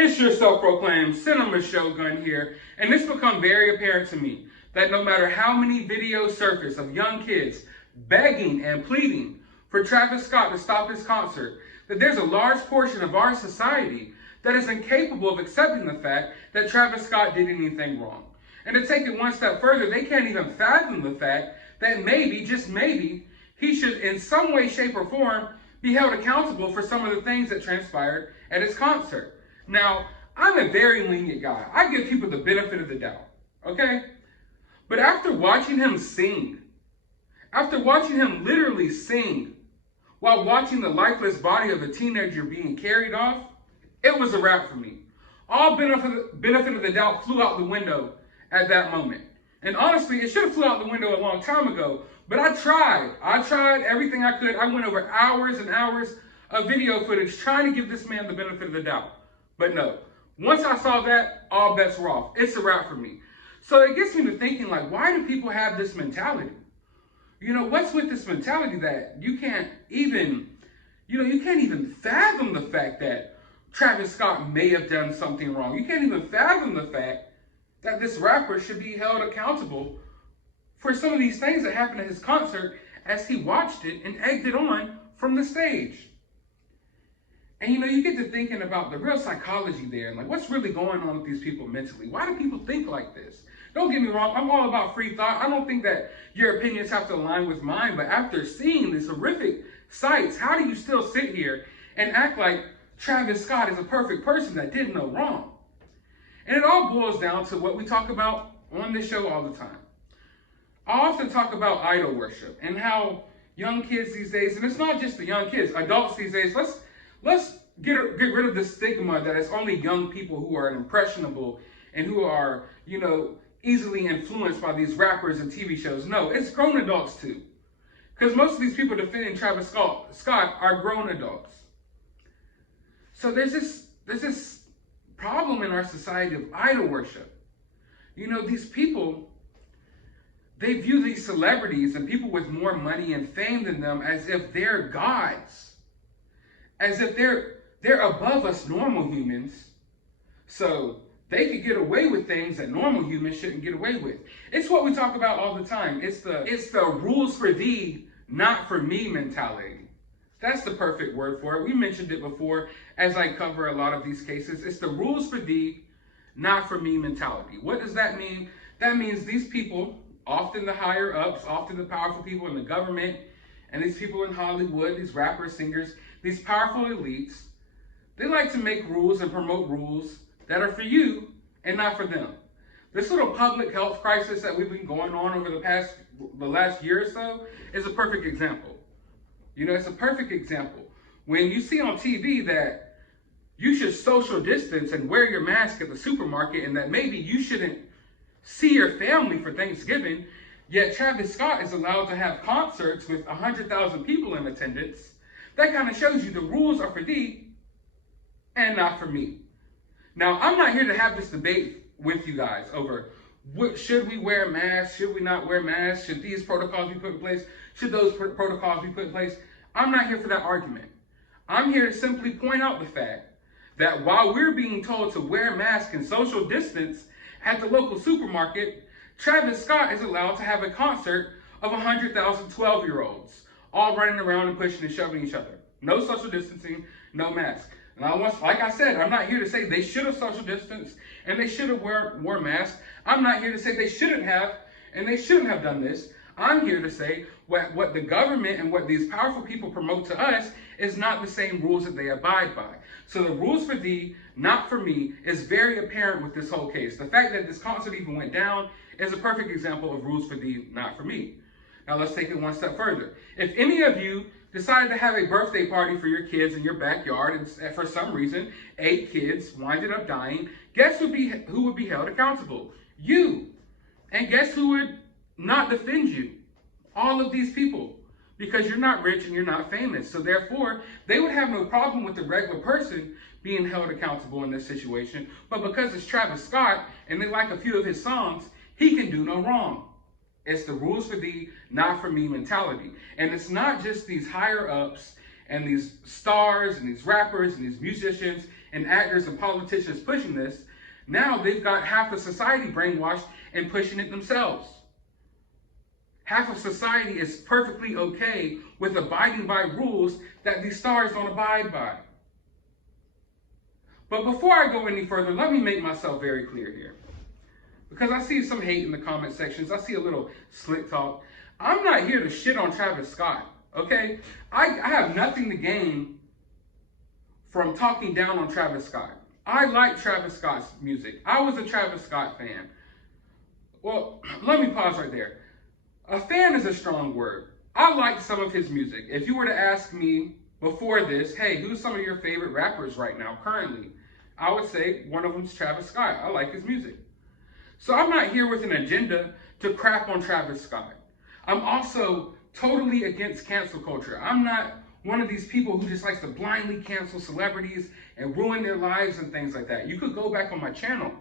it's your self-proclaimed cinema shogun here, and it's become very apparent to me that no matter how many videos surface of young kids begging and pleading for Travis Scott to stop his concert, that there's a large portion of our society that is incapable of accepting the fact that Travis Scott did anything wrong. And to take it one step further, they can't even fathom the fact that maybe, just maybe, he should in some way, shape, or form be held accountable for some of the things that transpired at his concert. Now, I'm a very lenient guy. I give people the benefit of the doubt, okay? But after watching him sing, after watching him literally sing, while watching the lifeless body of a teenager being carried off, it was a wrap for me. All benefit of the doubt flew out the window at that moment. And honestly, it should have flew out the window a long time ago, but I tried. I tried everything I could. I went over hours and hours of video footage trying to give this man the benefit of the doubt. But no, once I saw that, all bets were off. It's a wrap for me. So it gets me to thinking, like, why do people have this mentality? You know, what's with this mentality that you can't even fathom the fact that Travis Scott may have done something wrong. You can't even fathom the fact that this rapper should be held accountable for some of these things that happened at his concert as he watched it and egged it on from the stage. And you get to thinking about the real psychology there and like what's really going on with these people mentally. Why do people think like this? Don't get me wrong, I'm all about free thought. I don't think that your opinions have to align with mine, but after seeing these horrific sights, how do you still sit here and act like Travis Scott is a perfect person that did no wrong? And it all boils down to what we talk about on this show all the time. I often talk about idol worship and how young kids these days, and it's not just the young kids, adults these days, let's get rid of the stigma that it's only young people who are impressionable and who are, easily influenced by these rappers and TV shows. No, it's grown adults too. Because most of these people defending Travis Scott are grown adults. So there's this problem in our society of idol worship. These people, they view these celebrities and people with more money and fame than them as if they're gods. As if they're above us normal humans. So they could get away with things that normal humans shouldn't get away with. It's what we talk about all the time. It's the rules for thee, not for me mentality. That's the perfect word for it. We mentioned it before as I cover a lot of these cases. It's the rules for thee, not for me mentality. What does that mean? That means these people, often the higher ups, often the powerful people in the government, and these people in Hollywood, these rappers, singers, these powerful elites, they like to make rules and promote rules that are for you and not for them. This little public health crisis that we've been going on over the last year or so is a perfect example. It's a perfect example. When you see on TV that you should social distance and wear your mask at the supermarket and that maybe you shouldn't see your family for Thanksgiving, yet Travis Scott is allowed to have concerts with 100,000 people in attendance, that kind of shows you the rules are for thee and not for me. Now, I'm not here to have this debate with you guys over should we wear masks, should we not wear masks, should these protocols be put in place, should those protocols be put in place. I'm not here for that argument. I'm here to simply point out the fact that while we're being told to wear masks and social distance at the local supermarket, Travis Scott is allowed to have a concert of 100,000 12-year-olds all running around and pushing and shoving each other. No social distancing, no mask. Now, like I said, I'm not here to say they should have social distanced and they should have wore masks. I'm not here to say they shouldn't have and they shouldn't have done this. I'm here to say what the government and what these powerful people promote to us is not the same rules that they abide by. So the rules for thee, not for me, is very apparent with this whole case. The fact that this concert even went down is a perfect example of rules for thee, not for me. Now let's take it one step further. If any of you decided to have a birthday party for your kids in your backyard and for some reason 8 kids winded up dying, guess who would be held accountable? You. And guess who would not defend you? All of these people. Because you're not rich and you're not famous. So therefore, they would have no problem with the regular person being held accountable in this situation. But because it's Travis Scott and they like a few of his songs, he can do no wrong. It's the rules for thee, not for me mentality. And it's not just these higher ups and these stars and these rappers and these musicians and actors and politicians pushing this, now they've got half of society brainwashed and pushing it themselves. Half of society is perfectly okay with abiding by rules that these stars don't abide by. But before I go any further, let me make myself very clear here. Because I see some hate in the comment sections. I see a little slick talk. I'm not here to shit on Travis Scott, okay? I have nothing to gain from talking down on Travis Scott. I like Travis Scott's music. I was a Travis Scott fan. Well, let me pause right there. A fan is a strong word. I like some of his music. If you were to ask me before this, hey, who's some of your favorite rappers right now, currently? I would say one of them is Travis Scott. I like his music. So I'm not here with an agenda to crap on Travis Scott. I'm also totally against cancel culture. I'm not one of these people who just likes to blindly cancel celebrities and ruin their lives and things like that. You could go back on my channel.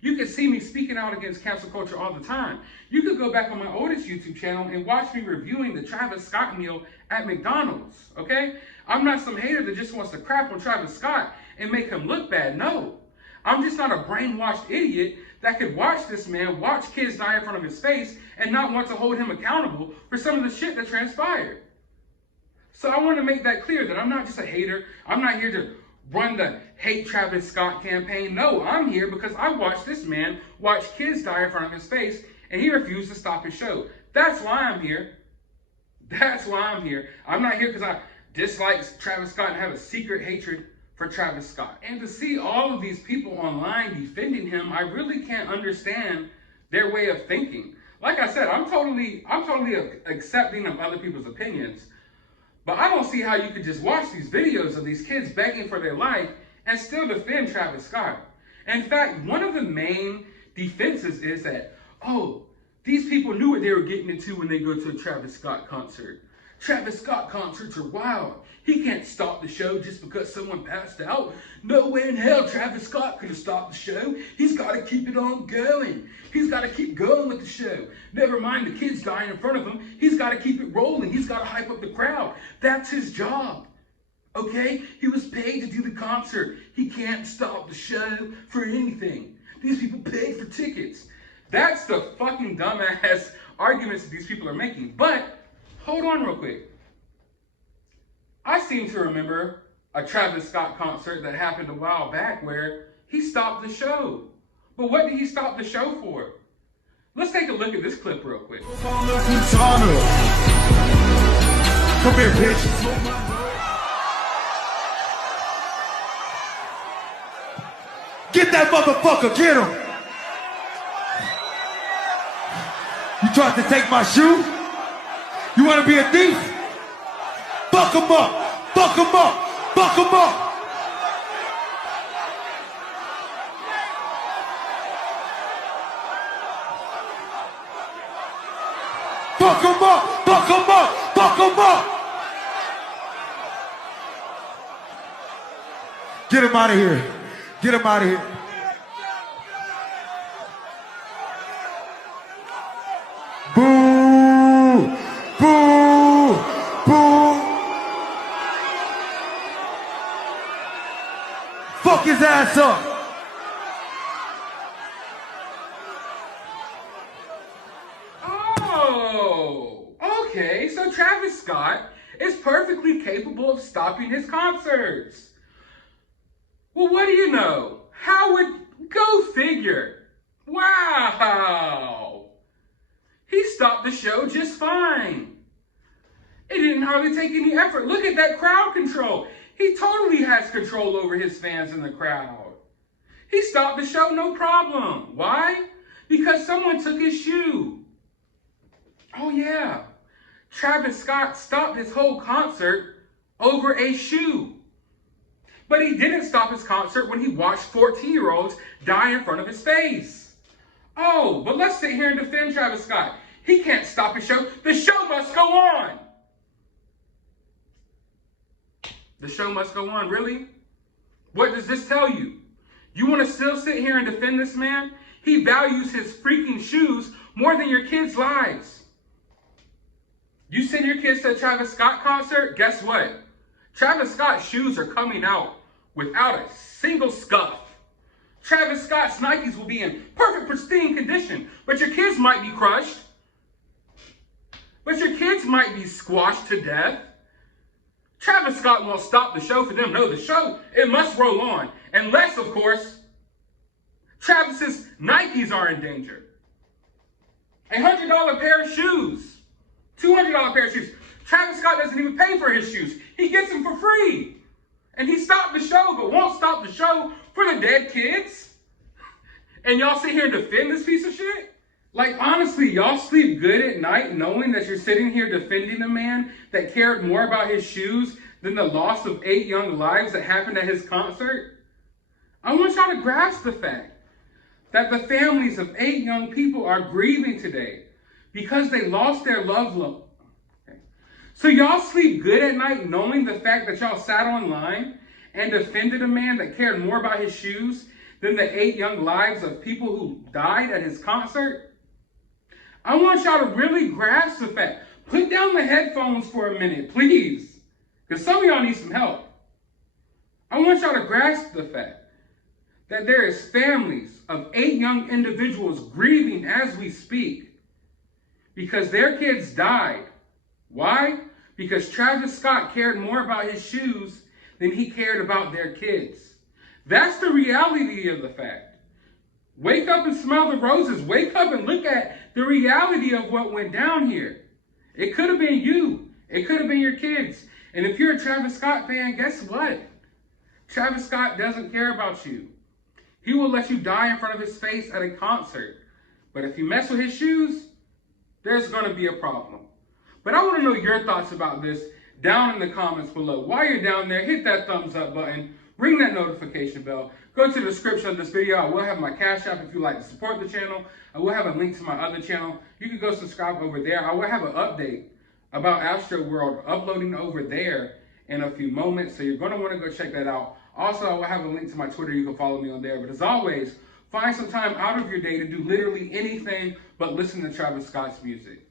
You could see me speaking out against cancel culture all the time. You could go back on my oldest YouTube channel and watch me reviewing the Travis Scott meal at McDonald's, okay? I'm not some hater that just wants to crap on Travis Scott and make him look bad. No, I'm just not a brainwashed idiot that could watch this man watch kids die in front of his face and not want to hold him accountable for some of the shit that transpired. So I want to make that clear that I'm not just a hater. I'm not here to run the Hate Travis Scott campaign. No, I'm here because I watched this man watch kids die in front of his face and he refused to stop his show. That's why I'm here. That's why I'm here. I'm not here because I dislike Travis Scott and have a secret hatred for Travis Scott. And to see all of these people online defending him, I really can't understand their way of thinking. Like I said, I'm totally accepting of other people's opinions. But I don't see how you could just watch these videos of these kids begging for their life and still defend Travis Scott. In fact, one of the main defenses is that, oh, these people knew what they were getting into when they go to a Travis Scott concert. Travis Scott concerts are wild. He can't stop the show just because someone passed out. No way in hell Travis Scott could have stopped the show. He's got to keep it on going. He's got to keep going with the show. Never mind the kids dying in front of him. He's got to keep it rolling. He's got to hype up the crowd. That's his job. Okay? He was paid to do the concert. He can't stop the show for anything. These people paid for tickets. That's the fucking dumbass arguments that these people are making. But hold on real quick. I seem to remember a Travis Scott concert that happened a while back where he stopped the show. But what did he stop the show for? Let's take a look at this clip real quick. Come here, bitch. Get that motherfucker, get him. You tried to take my shoe? You want to be a thief? Fuck him up! Fuck him up! Fuck him up! Fuck him up! Fuck him up! Fuck him up! Get him out of here! Get him out of here! Boo! Boo! Boo! Fuck his ass up! Oh, okay, so Travis Scott is perfectly capable of stopping his concerts. Well, what do you know? Go figure. Wow. He stopped the show just fine. It didn't hardly take any effort. Look at that crowd control. He totally has control over his fans in the crowd. He stopped the show, no problem. Why? Because someone took his shoe. Oh yeah, Travis Scott stopped his whole concert over a shoe. But he didn't stop his concert when he watched 14-year-olds die in front of his face. Oh, but let's sit here and defend Travis Scott. He can't stop his show. The show must go on. The show must go on, really? What does this tell you? You want to still sit here and defend this man? He values his freaking shoes more than your kids' lives. You send your kids to a Travis Scott concert, guess what? Travis Scott's shoes are coming out without a single scuff. Travis Scott's Nikes will be in perfect, pristine condition, but your kids might be crushed. But your kids might be squashed to death. Travis Scott won't stop the show for them. No, the show, it must roll on. Unless, of course, Travis's Nikes are in danger. $100 pair of shoes. $200 pair of shoes. Travis Scott doesn't even pay for his shoes. He gets them for free. And he stopped the show, but won't stop the show for the dead kids. And y'all sit here and defend this piece of shit? Like, honestly, y'all sleep good at night knowing that you're sitting here defending a man that cared more about his shoes than the loss of 8 young lives that happened at his concert? I want y'all to grasp the fact that the families of 8 young people are grieving today because they lost their loved one. Okay. So y'all sleep good at night knowing the fact that y'all sat online and defended a man that cared more about his shoes than the 8 young lives of people who died at his concert? I want y'all to really grasp the fact. Put down the headphones for a minute, please. Because some of y'all need some help. I want y'all to grasp the fact that there is families of 8 young individuals grieving as we speak because their kids died. Why? Because Travis Scott cared more about his shoes than he cared about their kids. That's the reality of the fact. Wake up and smell the roses. Wake up and look at the reality of what went down here. It could have been you. It could have been your kids. And if you're a Travis Scott fan, guess what? Travis Scott doesn't care about you. He will let you die in front of his face at a concert. But if you mess with his shoes, there's going to be a problem. But I want to know your thoughts about this down in the comments below. While you're down there, hit that thumbs up button. Ring that notification bell. Go to the description of this video. I will have my Cash App if you'd like to support the channel. I will have a link to my other channel. You can go subscribe over there. I will have an update about AstroWorld uploading over there in a few moments. So you're going to want to go check that out. Also, I will have a link to my Twitter. You can follow me on there. But as always, find some time out of your day to do literally anything but listen to Travis Scott's music.